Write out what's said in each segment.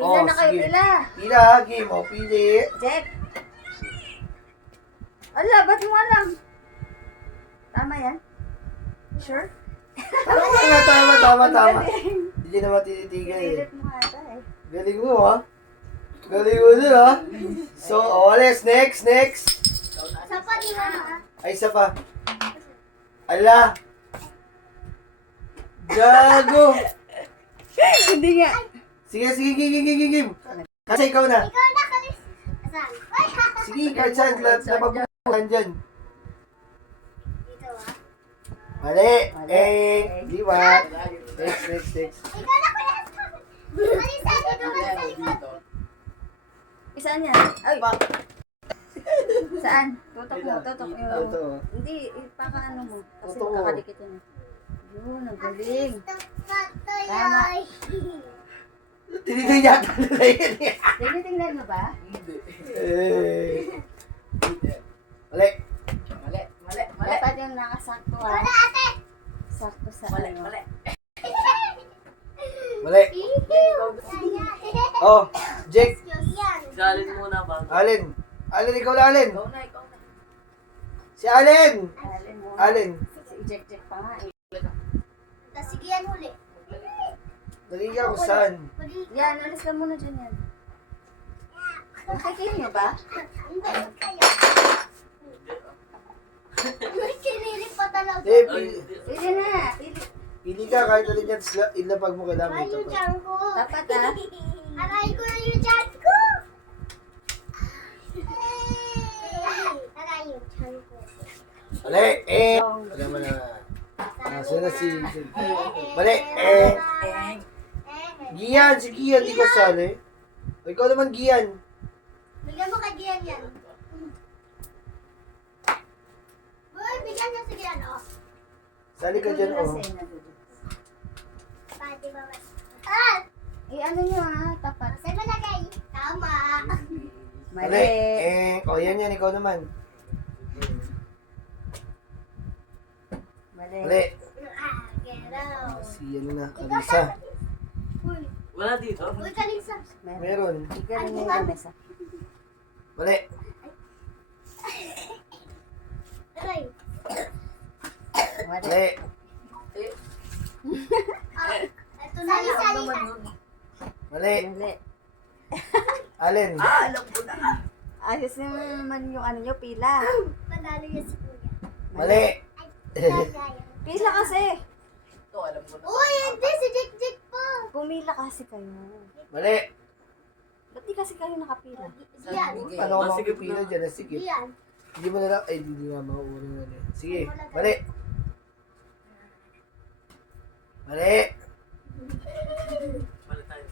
Pila na kayo, sige. pila. Pila ha, game. O, pili. Check. Ala, ba't mo alam? Tama yan? Sure? Tama. Galing. Hindi na matititigil eh. Pilit mo ata eh. Galing mo ha. Galing mo din ha. So, alis. Next. Sapa din ha. Ay, isa pa. Ala. Gago. Hindi nga. Sige, game. Kasi ikaw na. Ikaw na kalis. Asan? Ay, Sige, kahit saan. Napagpunan dyan. dito ah. Mali. Mali. Di ba? Next. Ikaw na kalis. Malisa dito sa likod. Saan yan? Ay, saan? Tutok mo. Ito. Hindi, ipakaano mo. Kasi Tutok mo. kakadikitin mo. Yun, ang galing. Patuloy. Tinignan yata nila yun eh. Tingnan mo ba? Mali. Dapat yung nakasakto ha. Wala ate. Sakto sa ano. Mali. Oh, Jake. Yan. Galing muna bago. Alin, ikaw na Alin. Ikaw na. Si Alin. Alin mo. Alin. Si Jack pa nga eh. Tapos sige yan huli. Dali ka kung saan. Yan, alis ka muna dyan yan. Nakikita niyo ba? Hindi kayo. Kinili pa talaga. Pili na. Pili ka kahit alin yan, ilapag mo kailangan Aray ito. yung tiyan ko. Dapat, ah. Aray ko na yung tiyan ko. Aray yung tiyan ko. Mali. Wala mo na. Saan na si... Mali. Gian, si Gian, di ka sali. O, ikaw naman Gian. Bigyan mo kay Gian yan. Boy, bigyan niya si Gian, oh. Sali ka dyan, oh. Pati ba ba? Ah! Ano nyo ha, tapat. Saan mo lagay? Tama. Mali. Mali. O, yan, ikaw naman. Mali. Ah, get out. Si ano na, Kalisa. Uy, Wala dito. uy, Kalisa. Meron. Ikaw na yung mesa. Mali. Aray. Mali. Mali. Ah, ito na lang. Naman yun. Mali. Mali. Alin. Alam ko na. Ayos naman yung ano nyo, pila. Madali niya si Kuya. Mali. Pila kasi. Ito, alam ko na. Uy, hindi. Si Jik po. Pumila kasi kayo. Mali. Ba't di kasi kayo nakapila? Yan. Paano ko makapipila dyan? Sige. Yan. Hindi mo na lang. Ay, hindi nga mauuna na yan. Sige. Mali. Mali. Balik tayo.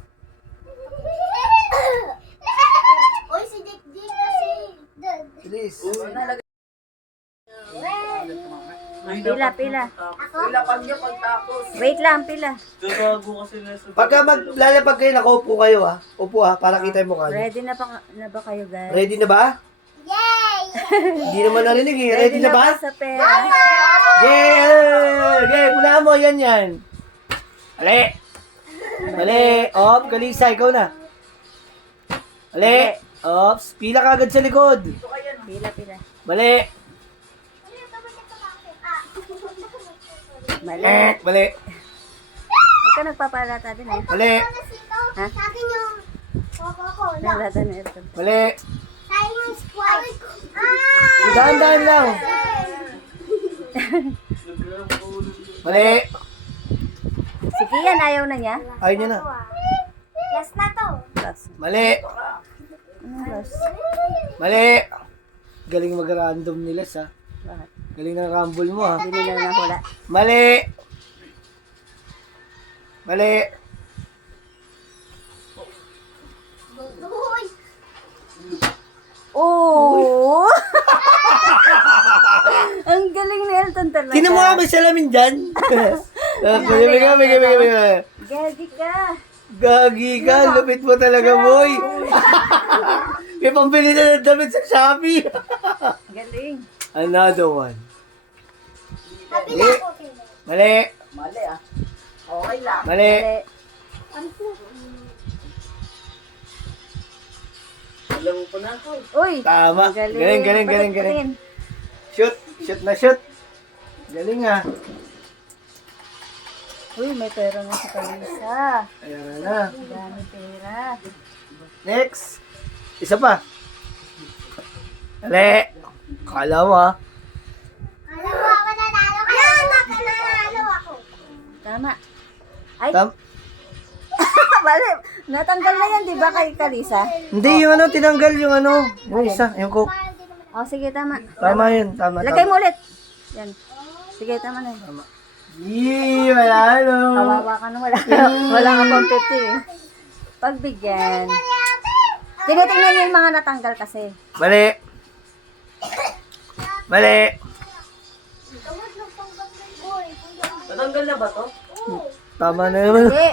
Uy, si Jik kasi. Please. Nalagay. Pila. Pila pag niya pagtapos. Wait lang, pila. Gagago kasi nasa... Pagka maglalapag kayo, nakaupo kayo ha. Upo ha, para kita yung mukha niyo. Ready na ba kayo guys? Ready na ba? Yay! Hindi naman narinig eh. Ready na ba? sa pera? Yeah! Okay, mula mo. Yan. Mali. Mali. Op, Kalisa, ikaw na. Mali. Ops, pila ka agad sa likod. Pila. Mali. Mali. Mali. Huwag ka nagpapalata din eh. Mali. Ha? Sa akin yung Coca-Cola. Nalata na ito. Mali. Sa akin yung Sprite. Ah! Dahan-dahan lang. Mali. Si Kian, ayaw na niya? Ayaw niya na. Last na to. Last. Mali. Anong last? Mali. Galing mag-random nila sa. Bakit? Galing ng rumble mo ha. Hindi nila na hula. Mali. Mali. Uy! Oh! Ang galing ni Elton talaga. Tinan mo nga may salamin dyan. Bigay. Gagi ka. Gagi ka, lupit mo talaga, boy. May pambili na ng damit sa Shopee. Galing. Another one. Happy Mali. na ako. Mali. Mali ah. Okay lang. Mali. Mali. Alam ko na. Uy! Tama. Galing, galing, galing, galing. Shoot. Shoot na shoot. Galing ah. Uy, may pera na si Kalisa. Ayan na. Ang dami pera. Next. Isa pa. Dali. Kala mo ah. Alam mo ako nanalo ka. Nanalo ako. Tama. Ay, Tam mali. Natanggal na yan, di ba kay Kalisa? Hindi, yung ano, tinanggal yung ano. Yung isa, yung coke. O, sige, tama. Tama yun, tama. Lagay Tama. mo ulit. Yan. Sige, tama na yun. Tama. Yee, manalo. Kawawa ka na, wala ka pang 50 eh. Pagbigyan. Tingnan niyo yung mga natanggal kasi. Mali. Mali. Natanggal na ba to? Tama na naman. Hindi.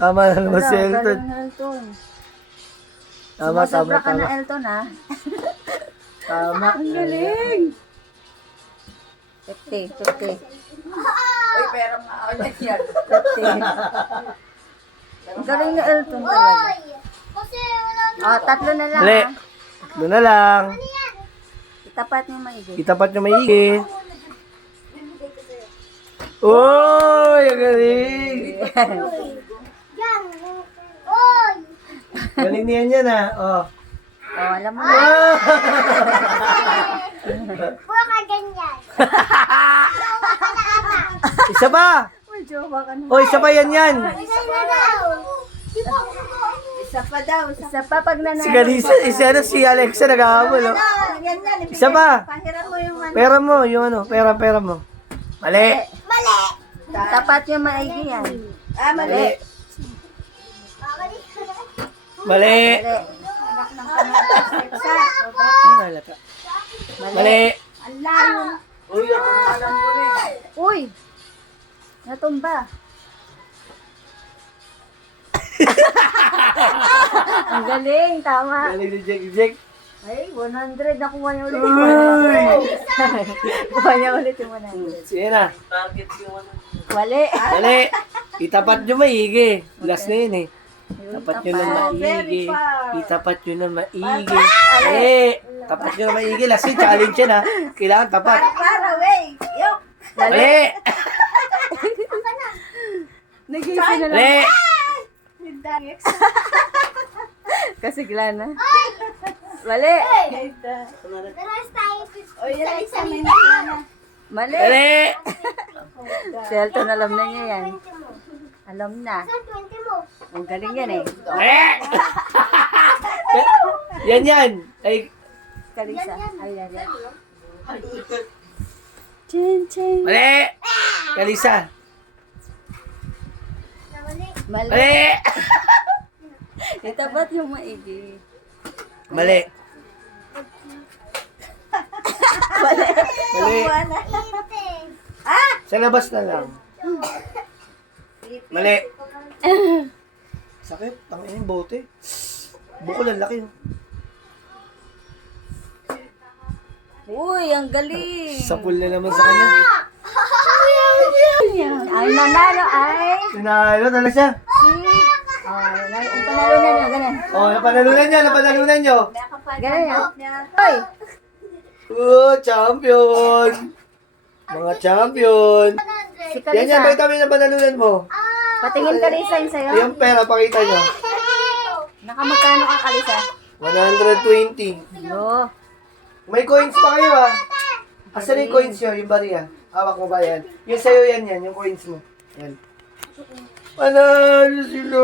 Tama na naman si Elton. galing na Elton. Tama, tama, Sumasobra ka tama. na, Elton, ha? Tama. Ang galing. 50, 50, Uy, pera nga ako na yan. 50. Ang galing na Elton talaga. Kasi wala O, tatlo na lang, Mali. ha? Tatlo na lang. Itapat niyo maigi. Itapat nyo maigi. Uy, ang galing. yan. Oy! Galing niyan yan ah. Oh. O, alam mo na. Ah! Puro ka ganyan. Isa pa. May jowa ka na. Oh, isa pa yan yan. Isa na daw. Di ba? Isa pa daw. Isa pa pag nanalo. Si Kalisa, si Alexa nag-ahabol. Oh. Yan yan. Isa pa. Pahiram mo yung ano. Pera mo, yung ano, pera mo. Mali. Mali. Tapat yung maigi yan. Ah, Mali. Mali. Mali. Mali. Ang halata. Mali. Uy, ako na alam ko na eh. Uy! Natumba. Ang galing, tama. Galing ni Jack. Ay, 100. Nakuha niya ulit. Uy! Kuha niya ulit yung 100. Sige na. Target yung ano. Mali. Mali. Itapat nyo maigi. Last na yun eh. Tapat nyo na maigi. Itapat nyo na maigi. Mali. Tapat nyo na maigi. Last yun, challenge yan ha. Kailangan tapat. Para, wey. Yok. Mali. Nag-iisa na lang. Mali. Kasi na. Mali. Pero tayo. Mali. Mali. Si Elton, alam na niya yan. Alam na. Saan 20 mo? Ang galing yan eh. Mali. Yan. Ay, Kalisa. Ay, yan. Chin, chin. mali. Kalisa. Mali. Mali. Mali. Itapat yung maigi. Mali. Mali. Sa labas na lang. Mali. Sakit. Tangin yung bote. Bukol ang laki. Oh. Uy, ang galing. Sapul na naman sa kanya. Ang nanalo ay Sinalo talaga siya. ang panalo na niya, ganun. Oh, napanalunan nyo. Ganun yan. Oy, Oh, champion. Mga champion. si Yan, Kalisa. pakita mo yung napanalunan mo. Patingin Kalisa yun sa'yo. Yung pera, pakita nyo. Nakamagkano ka, Kalisa? 120. Yo. May coins pa kayo ah. Asan yung coins nyo? Yung bariya. Hawak mo ba yan? Yung sa'yo yan, yung coins mo. Yan. Panalo sila.